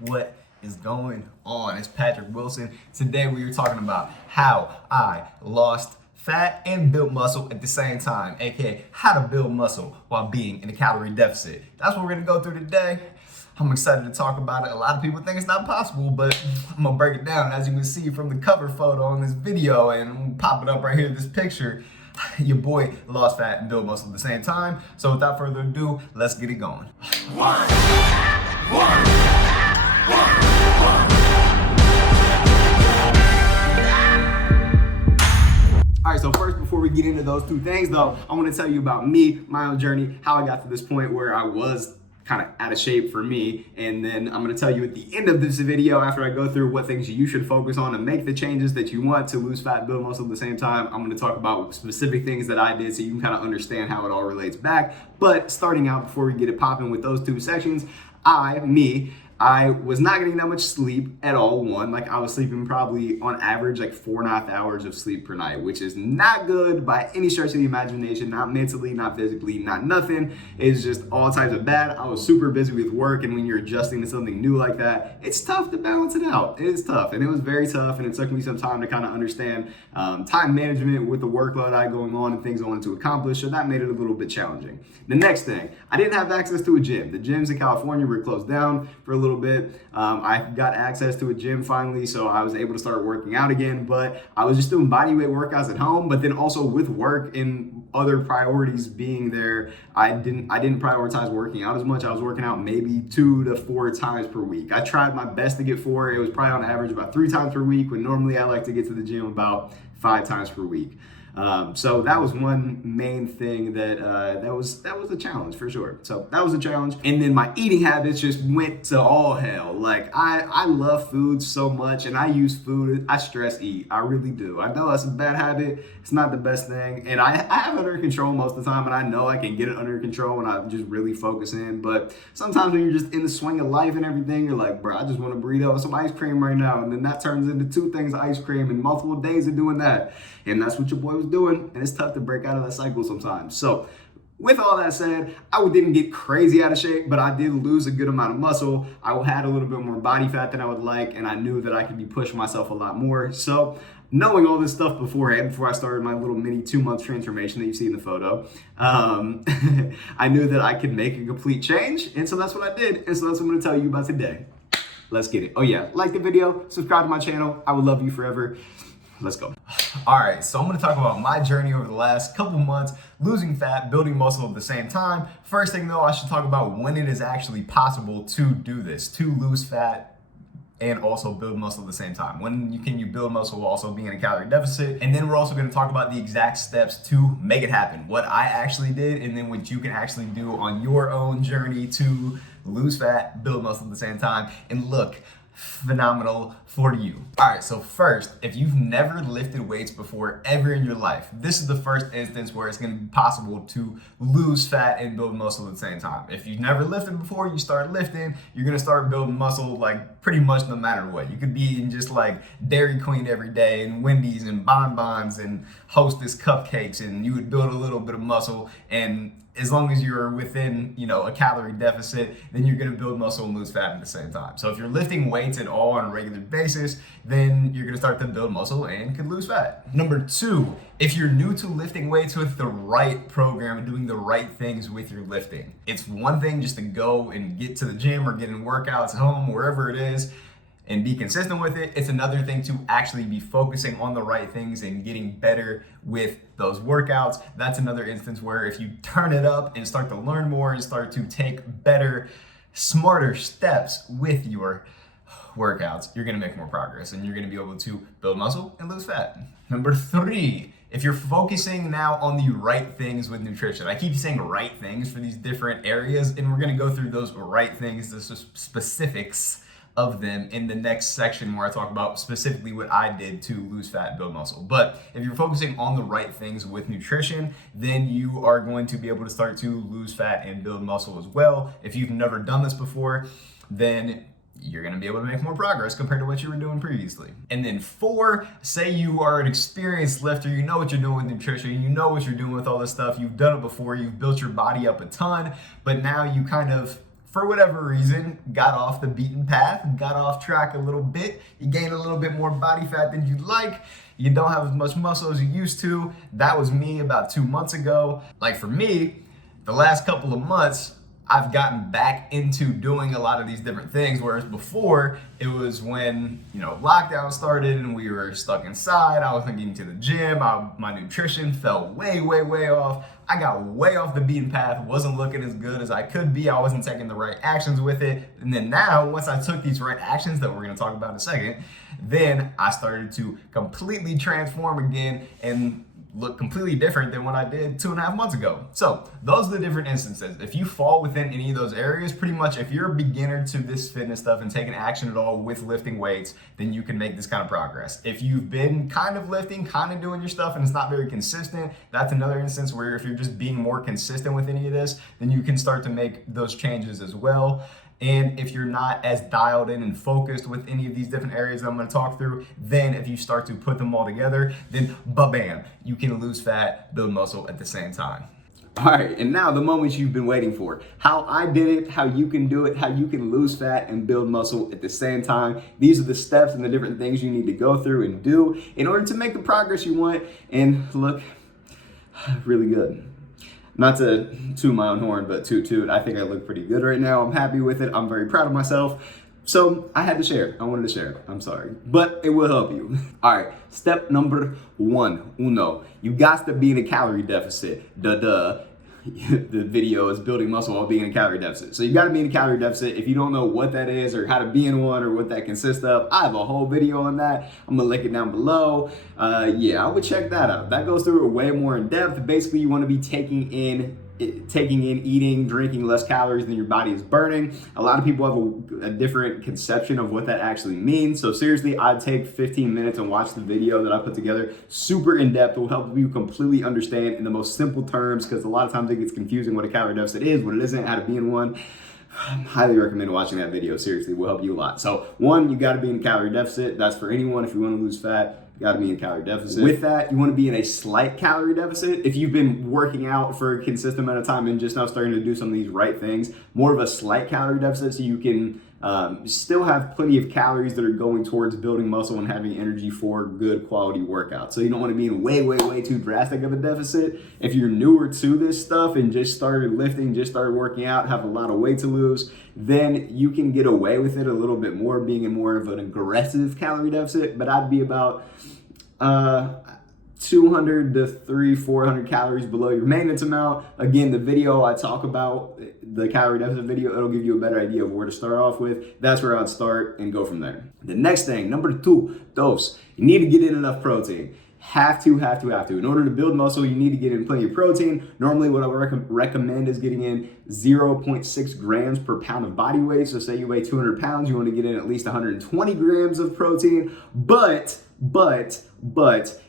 What is going on? It's Patrick Wilson. Today we are talking about how I lost fat and built muscle at the same time, aka how to build muscle while being in a calorie deficit. That's what we're gonna go through today. I'm excited to talk about it. A lot of people think it's not possible, but I'm gonna break it down. As you can see from the cover photo on this video, and I'm gonna pop it up right here, this picture, your boy lost fat and built muscle at the same time. So without further ado, let's get it going. All right, so first, before we get into those two things though, I want to tell you about me, my own journey, how I got to this point where I was kind of out of shape for me. And then I'm going to tell you at the end of this video, after I go through what things you should focus on to make the changes that you want to lose fat, build muscle at the same time. I'm going to talk about specific things that I did so you can kind of understand how it all relates back. But starting out, before we get it popping with those two sections, I was not getting that much sleep at all. Like I was sleeping probably on average like 4.5 hours of sleep per night, which is not good by any stretch of the imagination, not mentally, not physically, not nothing. It's just all types of bad. I was super busy with work, and when you're adjusting to something new like that, it's tough to balance it out. It is tough, and it was very tough, and it took me some time to kind of understand time management with the workload I had going on and things I wanted to accomplish, so that made it a little bit challenging. The next thing, I didn't have access to a gym. The gyms in California were closed down for a little bit. I got access to a gym finally, so I was able to start working out again, but I was just doing bodyweight workouts at home. But then also with work and other priorities being there, I didn't prioritize working out as much. I was working out maybe 2 to 4 times per week. I tried my best to get 4. It was probably on average about 3 times per week, when normally I like to get to the gym about 5 times per week. So that was one main thing that was a challenge for sure. So that was a challenge. And then my eating habits just went to all hell. Like I love food so much, and I use food. I stress eat. I really do. I know that's a bad habit. It's not the best thing. And I have it under control most of the time, and I know I can get it under control when I just really focus in. But sometimes when you're just in the swing of life and everything, you're like, bro, I just want a burrito and some ice cream right now. And then that turns into 2 things of ice cream and multiple days of doing that. And that's what your boy was doing, and it's tough to break out of that cycle sometimes. So with all that said, I didn't get crazy out of shape, but I did lose a good amount of muscle. I had a little bit more body fat than I would like, and I knew that I could be pushing myself a lot more. So knowing all this stuff beforehand, before I started my little mini 2-month transformation that you see in the photo, I knew that I could make a complete change, and so that's what I did, and so that's what I'm gonna tell you about today. Let's get it. Oh yeah, like the video, subscribe to my channel. I would love you forever. Let's go. All right, so I'm gonna talk about my journey over the last couple months, losing fat, building muscle at the same time. First thing though, I should talk about when it is actually possible to do this, to lose fat and also build muscle at the same time. When can you build muscle while also being in a calorie deficit? And then we're also gonna talk about the exact steps to make it happen, what I actually did, and then what you can actually do on your own journey to lose fat, build muscle at the same time, and look phenomenal for you. All right, so first, if you've never lifted weights before ever in your life, this is the first instance where it's gonna be possible to lose fat and build muscle at the same time. If you've never lifted before, you start lifting, you're gonna start building muscle like pretty much no matter what. You could be eating just like Dairy Queen every day and Wendy's and bonbons and Hostess cupcakes, and you would build a little bit of muscle, and as long as you're within, a calorie deficit, then you're gonna build muscle and lose fat at the same time. So if you're lifting weights at all on a regular basis, then you're gonna start to build muscle and could lose fat. Number 2, if you're new to lifting weights with the right program and doing the right things with your lifting, it's one thing just to go and get to the gym or get in workouts at home, wherever it is, and be consistent with it. It's another thing to actually be focusing on the right things and getting better with those workouts. That's another instance where if you turn it up and start to learn more and start to take better, smarter steps with your workouts, you're gonna make more progress and you're gonna be able to build muscle and lose fat. Number 3, if you're focusing now on the right things with nutrition, I keep saying right things for these different areas, and we're gonna go through those right things, the specifics of them in the next section where I talk about specifically what I did to lose fat and build muscle. But if you're focusing on the right things with nutrition, then you are going to be able to start to lose fat and build muscle as well. If you've never done this before, then you're gonna be able to make more progress compared to what you were doing previously. And then 4, say you are an experienced lifter, you know what you're doing with nutrition, you know what you're doing with all this stuff, you've done it before, you've built your body up a ton, but now you kind of for whatever reason, got off the beaten path, got off track a little bit. You gain a little bit more body fat than you'd like. You don't have as much muscle as you used to. That was me about 2 months ago. Like for me, the last couple of months, I've gotten back into doing a lot of these different things, whereas before it was when, lockdown started and we were stuck inside. I wasn't getting to the gym. My nutrition fell way, way, way off. I got way off the beaten path, wasn't looking as good as I could be. I wasn't taking the right actions with it. And then now, once I took these right actions that we're gonna talk about in a second, then I started to completely transform again and look completely different than what I did 2.5 months ago. So those are the different instances. If you fall within any of those areas, pretty much if you're a beginner to this fitness stuff and taking action at all with lifting weights, then you can make this kind of progress. If you've been kind of lifting, kind of doing your stuff and it's not very consistent, that's another instance where if you're just being more consistent with any of this, then you can start to make those changes as well. And if you're not as dialed in and focused with any of these different areas that I'm gonna talk through, then if you start to put them all together, then ba-bam, you can lose fat, build muscle at the same time. All right, and now the moment you've been waiting for. How I did it, how you can do it, how you can lose fat and build muscle at the same time. These are the steps and the different things you need to go through and do in order to make the progress you want and look really good. Not to toot my own horn, but toot. I think I look pretty good right now. I'm happy with it. I'm very proud of myself. So I had to share it. I wanted to share it. I'm sorry, but it will help you. All right, step number 1, you got to be in a calorie deficit. Duh. The video is building muscle while being in a calorie deficit. So you got to be in a calorie deficit. If you don't know what that is or how to be in one or what that consists of, I have a whole video on that. I'm gonna link it down below. I would check that out. That goes through it way more in depth. Basically, you want to be taking in, eating, drinking less calories than your body is burning. A lot of people have a different conception of what that actually means. So seriously, I'd take 15 minutes and watch the video that I put together. Super in depth. It will help you completely understand in the most simple terms, because a lot of times it gets confusing what a calorie deficit is, what it isn't, how to be in one. I highly recommend watching that video. Seriously, it will help you a lot. So 1, you got to be in a calorie deficit. That's for anyone. If you want to lose fat, you got to be in a calorie deficit. With that, you want to be in a slight calorie deficit. If you've been working out for a consistent amount of time and just now starting to do some of these right things, more of a slight calorie deficit so you can still have plenty of calories that are going towards building muscle and having energy for good quality workouts. So you don't want to be in way too drastic of a deficit. If you're newer to this stuff and just started lifting, just started working out, have a lot of weight to lose, then you can get away with it a little bit more, being in more of an aggressive calorie deficit. But I'd be about 200 to 400 calories below your maintenance amount. Again, the video I talk about, the calorie deficit video, it'll give you a better idea of where to start off with. That's where I'd start and go from there. The next thing, number 2, dose. You need to get in enough protein. Have to. In order to build muscle, you need to get in plenty of protein. Normally, what I would recommend is getting in 0.6 grams per pound of body weight. So say you weigh 200 pounds, you want to get in at least 120 grams of protein. But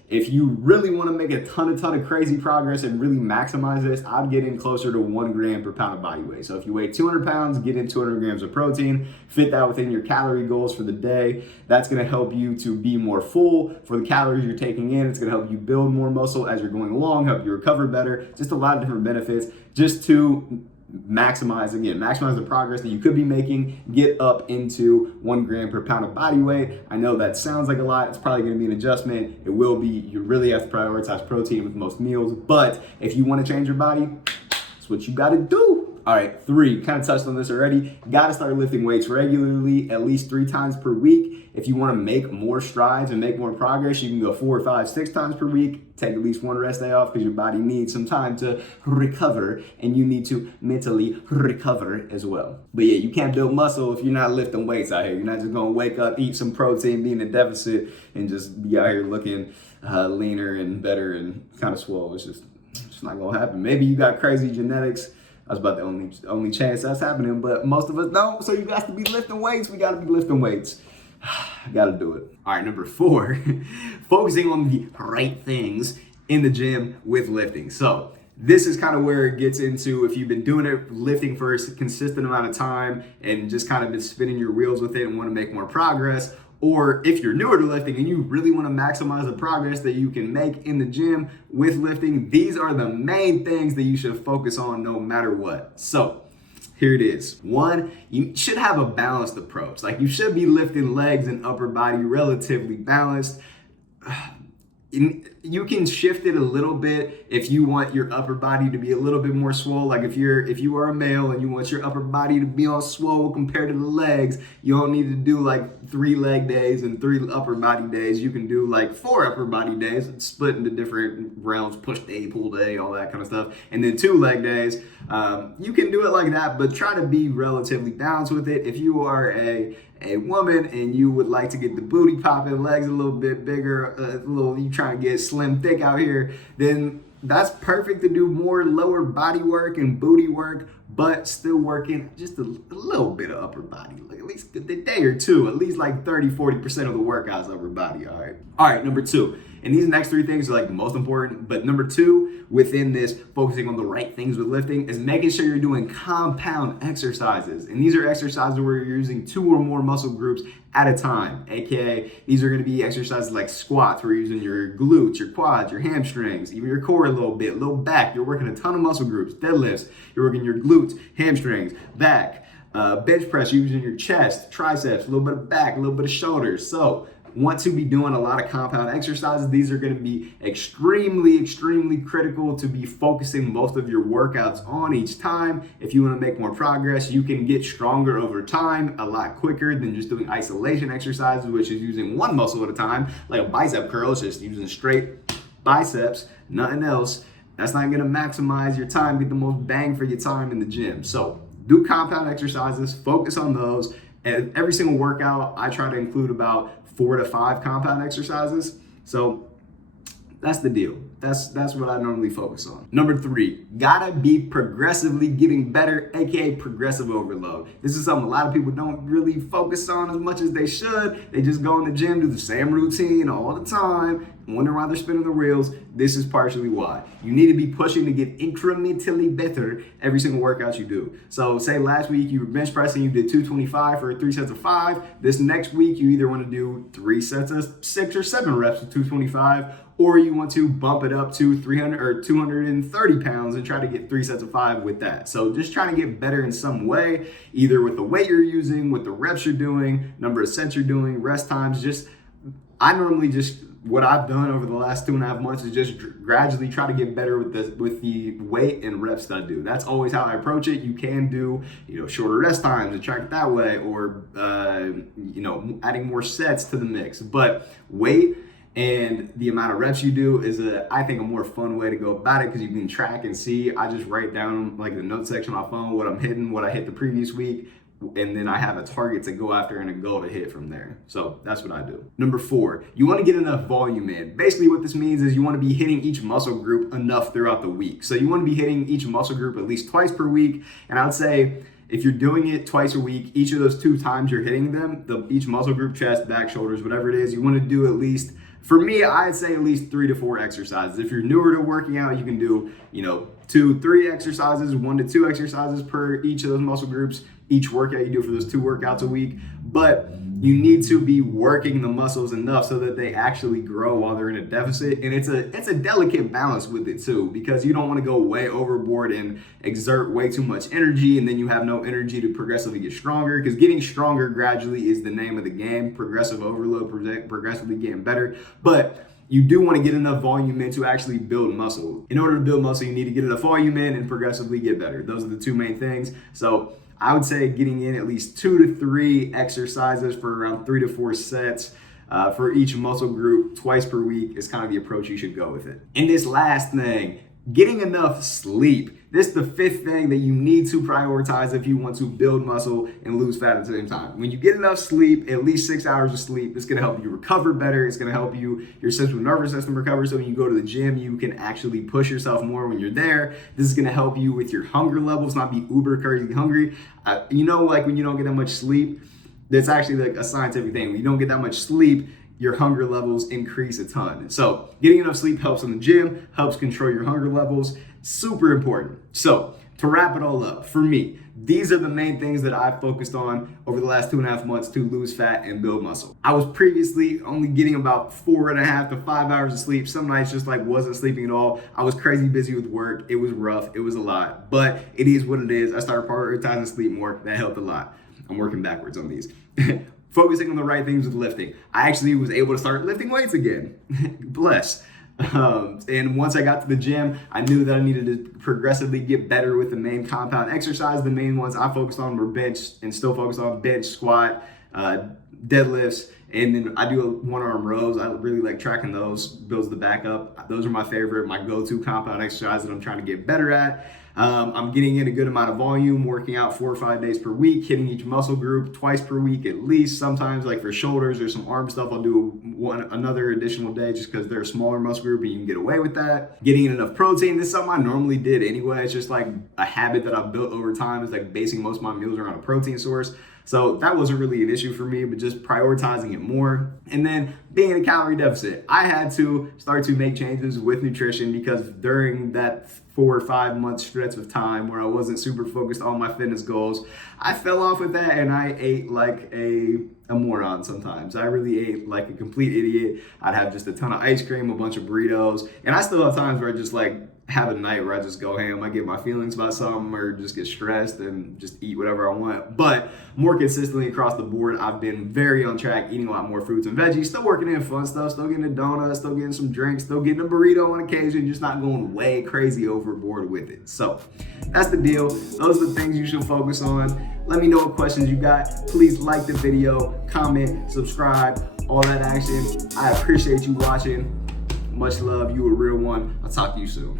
if you really want to make a ton of crazy progress and really maximize this, I'd get in closer to 1 gram per pound of body weight. So if you weigh 200 pounds, get in 200 grams of protein, fit that within your calorie goals for the day. That's going to help you to be more full for the calories you're taking in. It's going to help you build more muscle as you're going along, help you recover better, just a lot of different benefits just to maximize the progress that you could be making, get up into 1 gram per pound of body weight. I know that sounds like a lot. It's probably going to be an adjustment. It will be. You really have to prioritize protein with most meals. But if you want to change your body, that's what you got to do. All right, 3, kind of touched on this already. You got to start lifting weights regularly, at least 3 times per week. If you want to make more strides and make more progress, you can go 4, 5, 6 times per week. Take at least 1 rest day off because your body needs some time to recover and you need to mentally recover as well. But yeah, you can't build muscle if you're not lifting weights out here. You're not just going to wake up, eat some protein, be in a deficit, and just be out here looking leaner and better and kind of swole. It's just not going to happen. Maybe you got crazy genetics. That's about the only chance that's happening, but most of us don't. So you got to be lifting weights. We got to be lifting weights. Got to do it. All right, number 4, focusing on the right things in the gym with lifting. So this is kind of where it gets into, if you've been doing it, lifting for a consistent amount of time and just kind of been spinning your wheels with it and want to make more progress, or if you're newer to lifting and you really want to maximize the progress that you can make in the gym with lifting, these are the main things that you should focus on no matter what. So Here it is. One, you should have a balanced approach. Like, you should be lifting legs and upper body relatively balanced. You can shift it a little bit if you want your upper body to be a little bit more swole. Like if you are a male and you want your upper body to be all swole compared to the legs, you don't need to do like 3 leg days and 3 upper body days. You can do like 4 upper body days, split into different realms, push day, pull day, all that kind of stuff, and then 2 leg days. You can do it like that, but try to be relatively balanced with it. If you are a woman and you would like to get the booty popping, legs a little bit bigger, you trying to get slim thick out here, then that's perfect to do more lower body work and booty work, but still working just a little bit of upper body, like at least a day or two, at least like 30-40% of the workouts upper body. All right, number 2. And these next 3 things are like the most important, but number 2 within this, focusing on the right things with lifting, is making sure you're doing compound exercises. And these are exercises where you're using 2 or more muscle groups at a time. AKA, these are gonna be exercises like squats, where you're using your glutes, your quads, your hamstrings, even your core a little bit, low back. You're working a ton of muscle groups. Deadlifts, you're working your glutes, hamstrings, back. Bench press, you're using your chest, triceps, a little bit of back, a little bit of shoulders. So, want to be doing a lot of compound exercises. These are going to be extremely critical to be focusing most of your workouts on each time. If you want to make more progress, you can get stronger over time a lot quicker than just doing isolation exercises, which is using one muscle at a time, like a bicep curl. It's just using straight biceps, nothing else. That's not going to maximize your time, get the most bang for your time in the gym. So do compound exercises, focus on those. And every single workout, I try to include about 4 to 5 compound exercises. So that's the deal. That's what I normally focus on. Number 3, gotta be progressively getting better, aka progressive overload. This is something a lot of people don't really focus on as much as they should. They just go in the gym, do the same routine all the time, wonder why they're spinning the wheels. This is partially why. You need to be pushing to get incrementally better every single workout you do. So say last week you were bench pressing, you did 225 for 3 sets of 5. This next week you either want to do 3 sets of 6 or 7 reps with 225, or you want to bump it up to 300 or 230 pounds and try to get 3 sets of 5 with that. So just trying to get better in some way, either with the weight you're using, with the reps you're doing, number of sets you're doing, rest times. I normally just, what I've done over the last 2.5 months is just gradually try to get better with the weight and reps that I do. That's always how I approach it. You can do, shorter rest times and track it that way, or, adding more sets to the mix. But weight and the amount of reps you do is I think a more fun way to go about it, because you can track and see. I just write down like the note section on my phone, what I'm hitting, what I hit the previous week, and then I have a target to go after and a goal to hit from there. So that's what I do. Number 4, you want to get enough volume in. Basically what this means is you want to be hitting each muscle group enough throughout the week. So you want to be hitting each muscle group at least twice per week. And I would say if you're doing it twice a week, each of those 2 times you're hitting them, each muscle group, chest, back, shoulders, whatever it is, you want to do at least, for me, I'd say at least 3 to 4 exercises. If you're newer to working out, you can do, 2-3 exercises, 1 to 2 exercises per each of those muscle groups. Each workout you do for those 2 workouts a week. But you need to be working the muscles enough so that they actually grow while they're in a deficit. And it's a delicate balance with it too, because you don't want to go way overboard and exert way too much energy, and then you have no energy to progressively get stronger, because getting stronger gradually is the name of the game. Progressive overload, progressively getting better. But you do want to get enough volume in to actually build muscle. In order to build muscle, you need to get enough volume in and progressively get better. Those are the 2 main things. So I would say getting in at least 2 to 3 exercises for around 3 to 4 sets for each muscle group twice per week is kind of the approach you should go with it. And this last thing, getting enough sleep. This is the 5th thing that you need to prioritize if you want to build muscle and lose fat at the same time. When you get enough sleep, at least 6 hours of sleep, it's gonna help you recover better. It's gonna help your central nervous system recover, so when you go to the gym, you can actually push yourself more when you're there. This is gonna help you with your hunger levels, not be uber crazy hungry. When you don't get that much sleep, that's actually like a scientific thing. When you don't get that much sleep, your hunger levels increase a ton. So getting enough sleep helps in the gym, helps control your hunger levels. Super important. So to wrap it all up, for me, these are the main things that I've focused on over the last 2.5 months to lose fat and build muscle. I was previously only getting about 4.5 to 5 hours of sleep. Some nights just like wasn't sleeping at all. I was crazy busy with work. It was rough. It was a lot, but it is what it is. I started prioritizing sleep more. That helped a lot. I'm working backwards on these. Focusing on the right things with lifting. I actually was able to start lifting weights again. Bless. And once I got to the gym, I knew that I needed to progressively get better with the main compound exercise. The main ones I focused on were bench, and still focus on bench, squat, deadlifts, and then I do one-arm rows. I really like tracking those, builds the back up. Those are my favorite, my go-to compound exercise that I'm trying to get better at. I'm getting in a good amount of volume, working out 4 or 5 days per week, hitting each muscle group twice per week at least. Sometimes like for shoulders or some arm stuff, I'll do another additional day just because they're a smaller muscle group and you can get away with that. Getting in enough protein, this is something I normally did anyway. It's just like a habit that I've built over time, is like basing most of my meals around a protein source. So that wasn't really an issue for me, but just prioritizing it more. And then being in a calorie deficit, I had to start to make changes with nutrition, because during that 4 or 5 month stretch of time where I wasn't super focused on my fitness goals, I fell off with that and I ate like a moron sometimes. I really ate like a complete idiot. I'd have just a ton of ice cream, a bunch of burritos, and I still have times where I just like have a night where I just go ham. I get my feelings about something or just get stressed and just eat whatever I want. But more consistently across the board, I've been very on track, eating a lot more fruits and veggies, still working in fun stuff, still getting a donut, still getting some drinks, still getting a burrito on occasion, just not going way crazy overboard with it. So that's the deal. Those are the things you should focus on. Let me know what questions you got. Please like the video, comment, subscribe, all that action. I appreciate you watching. Much love. You a real one. I'll talk to you soon.